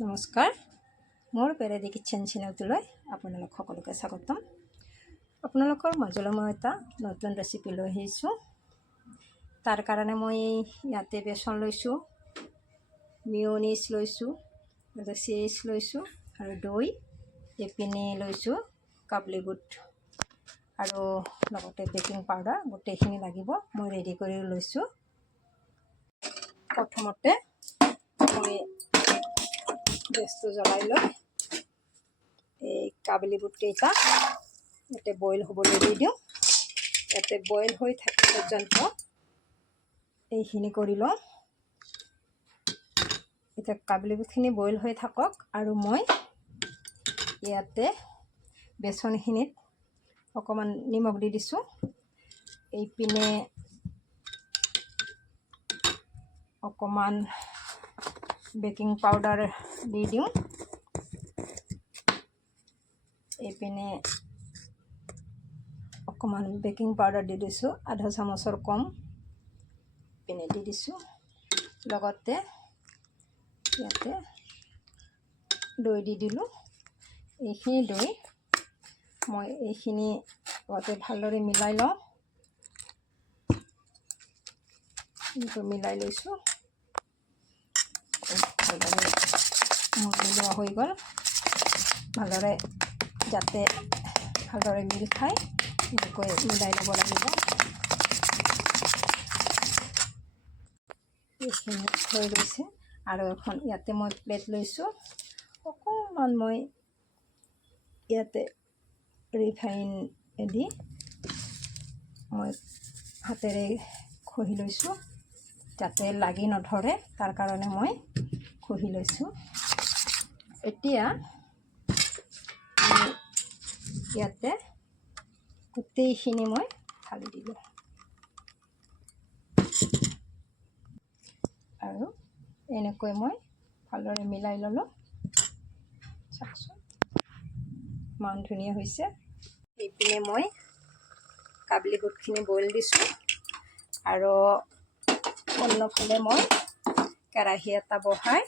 নমস্কাৰ মোৰ পেৰেডি কিটচেন চেনেলটোলৈ আপোনালোক সকলোকে স্বাগতম। আপোনালোকৰ মাজলৈ মই এটা নতুন ৰেচিপি লৈ আহিছোঁ তাৰ কাৰণে মই ইয়াতে বেচন লৈছোঁ মিয়নিজ লৈছোঁ চিজ লৈছোঁ আৰু দৈ এইপিনে লৈছোঁ কাবলি বুট আৰু লগতে বেকিং পাউডাৰ গোটেইখিনি লাগিব, মই ৰেডি কৰি লৈছোঁ প্ৰথমতে মই গেছটো জ্বলাই লৈ এই কাবেলি বুটকেইটা ইয়াতে বইল হ'বলৈ দি দিওঁ। ইয়াতে বইল হৈ থকা পৰ্যন্ত এইখিনি কৰি লওঁ। এতিয়া কাবেলি বুটখিনি বইল হৈ থাকক আৰু মই ইয়াতে বেচনখিনিত অকণমান নিমখ দি দিছোঁ। এইপিনে অকণমান বেকিং পাউডাৰ দি দিওঁ এইপিনে অকণমান বেকিং পাউডাৰ দি দিছোঁ, আধা চামুচৰ কম পিনে দি দিছোঁ। লগতে ইয়াতে দৈ দি দিলোঁ। এইখিনি দৈ মই এইখিনি লগতে ভালদৰে মিলাই লওঁ। মিলাই লৈছোঁ। ভালদৰে মিলোৱা হৈ গ'ল। ভালদৰে যাতে ভালদৰে মিল খায় এনেকৈ মিলাই ল'ব লাগিব এইখিনি হৈ গৈছে। আৰু এখন ইয়াতে মই প্লেট লৈছোঁ। অকণমান মই ইয়াতে ৰিফাইন দি মই হাতেৰে খহি লৈছোঁ। যাতে লাগি নধৰে, তাৰ কাৰণে মই ঘঁহি লৈছোঁ। এতিয়া ইয়াতে গোটেইখিনি মই ঢালি দিলোঁ। আৰু এনেকৈ মই ভালদৰে মিলাই ল'লোঁ। চাওকচোন ইমান ধুনীয়া হৈছে। এইপিনে মই কাবলি বুটখিনি বইল দিছোঁ। আৰু অন্যফালে মই কেৰাহী এটা বহাই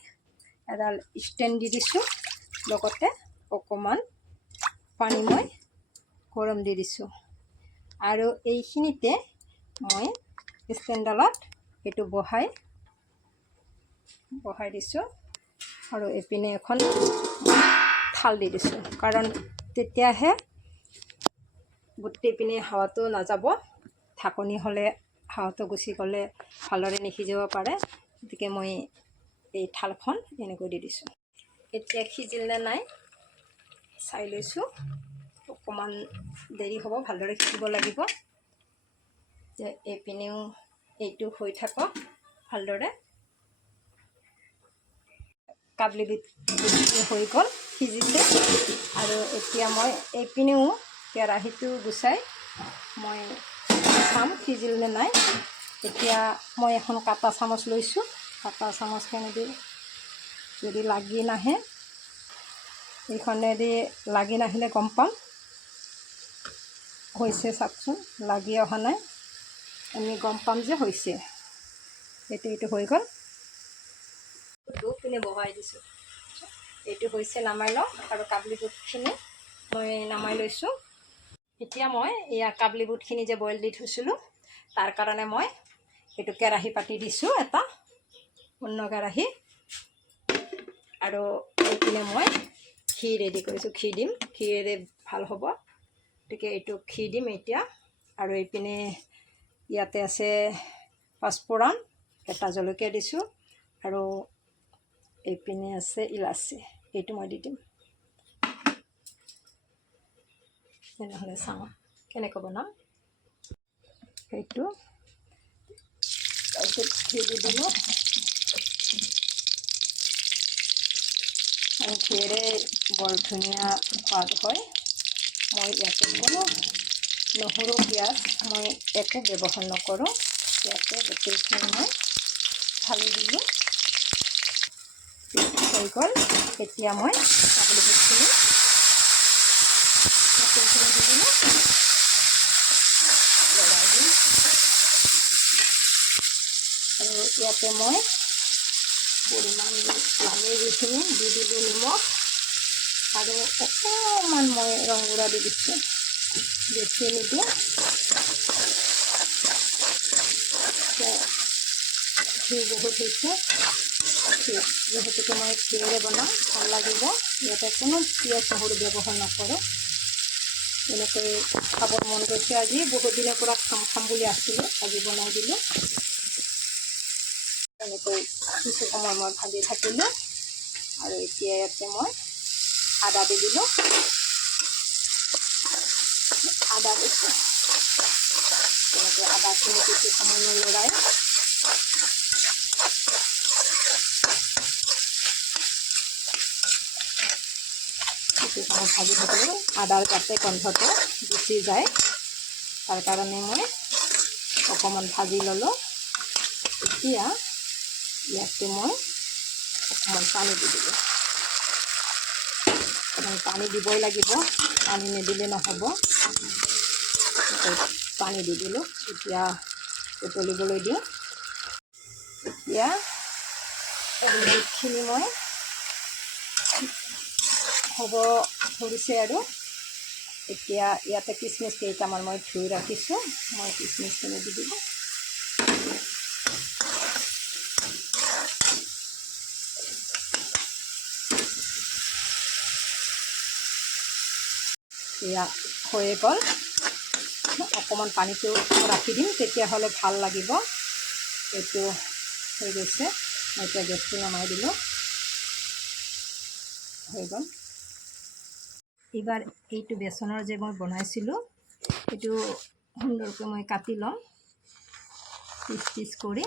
এডাল ষ্টেণ্ড দি দিছোঁ। লগতে অকণমান পানী মই গৰম দি দিছোঁ। আৰু এইখিনিতে মই ষ্টেণ্ডডালত এইটো বহাই বহাই দিছোঁ আৰু এইপিনে এখন থাল দি দিছোঁ। কাৰণ তেতিয়াহে গোটেই পিনে হাৱাটো নাযাব। ঢাকনি হ'লে, হাৱাটো গুচি গ'লে ভালদৰে নিসিজিব পাৰে। গতিকে মই এই থালখন এনেকৈ দি দিছোঁ। এতিয়া সিজিল নে নাই, চাই লৈছোঁ। অকণমান দেৰি হ'ব, ভালদৰে সিজিব লাগিব। যে এইপিনেও এইটো হৈ থাকক, ভালদৰে। কাবলি বিট হৈ গ'ল, সিজিছে। আৰু এতিয়া মই এইপিনেও কেৰাহীটো গুচাই মই চাম সিজিল নে নাই। এতিয়া মই এখন কাটা চামুচ লৈছোঁ। কাটা চামুচখনেদি যদি লাগি নাহে এইখনেদি লাগি নাহিলে গম পাম। হৈছে চাওকচোন, লাগি অহা নাই। আমি গম পাম যে হৈছে। এইটো এইটো হৈ গ'ল। দুপিনে বহাই দিছোঁ। এইটো হৈছে নামাই লওঁ আৰু কাবলি বুটখিনি মই নামাই লৈছোঁ। এতিয়া মই এয়া কাবলি বুটখিনি যে বইল দি থৈছিলোঁ, তাৰ কাৰণে মই এইটো কেৰাহী পাতি দিছোঁ এটা। অন্য কেৰাহী আৰু এইপিনে মই ক্ষীৰ ৰেডি কৰিছোঁ ক্ষীৰ দিম। ক্ষীৰেৰে ভালো হ'ব। গতিকে এইটো ক্ষীৰ দিম এতিয়া। আৰু এইপিনে ইয়াতে আছে পাঁচফোৰণ, এটা জলকীয়া দিছোঁ। আৰু এইপিনে আছে ইলাচি, এইটো মই দি দিম। তেনেহ'লে চাওঁ, কেনেকৈ বনাম। সেইটো তাৰপিছত ঘি দি দিলোঁ। ঘিৰে বৰ ধুনীয়া সোৱাদ হয়। মই ইয়াতে কোনো নহৰু, পিঁয়াজ মই একো ব্যৱহাৰ নকৰোঁ। ইয়াতে গোটেইখিনি মই ঢালি দিলোঁ। হৈ গ'ল। এতিয়া মই ছাগলী বুটখিনি গোটেইখিনি দি দিলোঁ। লগাই দিম। আৰু ইয়াতে মই পৰিমাণ লাগে যিখিনি দি দিলোঁ নিমখ আৰু অকণমান মই ৰং গুড়া দি দিছোঁ বেছি নিদিওঁ ঘিউ বহুত হৈছে যিহেতুকে মই ঘিউৰে বনাওঁ ভালো লাগিব ইয়াতে কোনো পিঁয়াজ নহৰু ব্যৱহাৰ নকৰোঁ। এনেকৈ খাবৰ মন গৈছে আজি। বহুত দিনৰ পৰা খাম খাম বুলি আছিলোঁ, আজি বনাই দিলোঁ। এনেকৈ কিছু সময় মই ভাজি থাকিলোঁ। আৰু এতিয়া ইয়াতে মই আদা দি দিলোঁ। আদা দিছোঁ। তেনেকৈ আদাখিনি কিছু সময় মই লৰাই কিছু সময় ভাজি থাকিলোঁ। আদাৰ কাটে গোন্ধটো গুচি যায়। তাৰ কাৰণে মই অকণমান ভাজি ল'লোঁ। এতিয়া ইয়াতে মই অকণমান পানী দি দিলোঁ। অকণমান পানী দিবই লাগিব, পানী নিদিলে নহ'ব। পানী দি দিলোঁ, এতিয়া উতলিবলৈ দিওঁ। এতিয়া বুটখিনি মই হ'ব ধৰিছে আৰু। এতিয়া ইয়াতে কিচমিচ কেইটামান মই ধুই ৰাখিছোঁ, মই কিচমিচখিনি দি দিলোঁ। এয়া হৈয়ে গ'ল। অকণমান পানীটো ৰাখি দিম, তেতিয়াহ'লে ভালো লাগিব। এইটো হৈ গৈছে। মই এতিয়া গেছটো নমাই দিলোঁ। হৈ গ'ল। এইবাৰ এইটো বেচনৰ যে মই বনাইছিলোঁ এইটো সুন্দৰকৈ মই কাটি ল'ম। পিচ পিচ কৰি।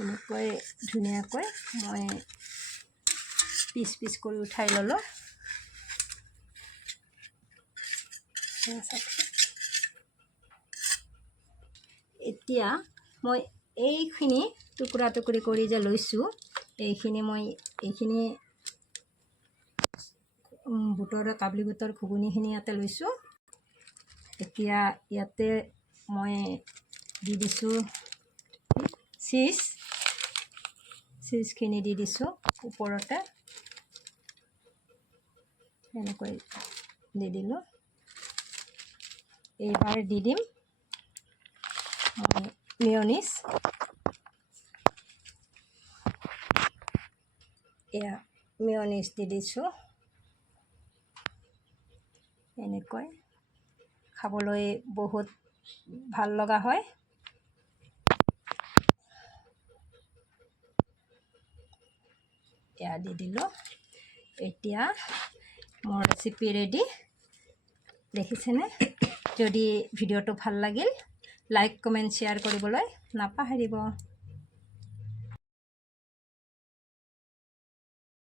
এনেকৈ ধুনীয়াকৈ মই পিচ পিচ কৰি উঠাই ল'লোঁ। এতিয়া মই এইখিনি টুকুৰা টুকুৰি কৰি যে লৈছোঁ, এইখিনি মই এইখিনি বুটৰ কাবলি বুটৰ ঘুগুনিখিনি ইয়াতে লৈছোঁ। এতিয়া ইয়াতে মই দি দিছোঁ চিজ, চিজখিনি দি দিছোঁ ওপৰতে। এনেকৈ দি দিলোঁ। এইবাৰ দি দিম মই মিয়নিছ এয়া মিয়নিছ দি দিছোঁ। এনেকৈ খাবলৈ বহুত ভালো লগা হয়। এয়া দি দিলোঁ। এতিয়া মোৰ ৰেচিপি ৰেডি দেখিছেনে? যদি ভিডিঅ'টো ভালো লাগিল লাইক কমেণ্ট শ্বেয়াৰ কৰিবলৈ নাপাহৰিব।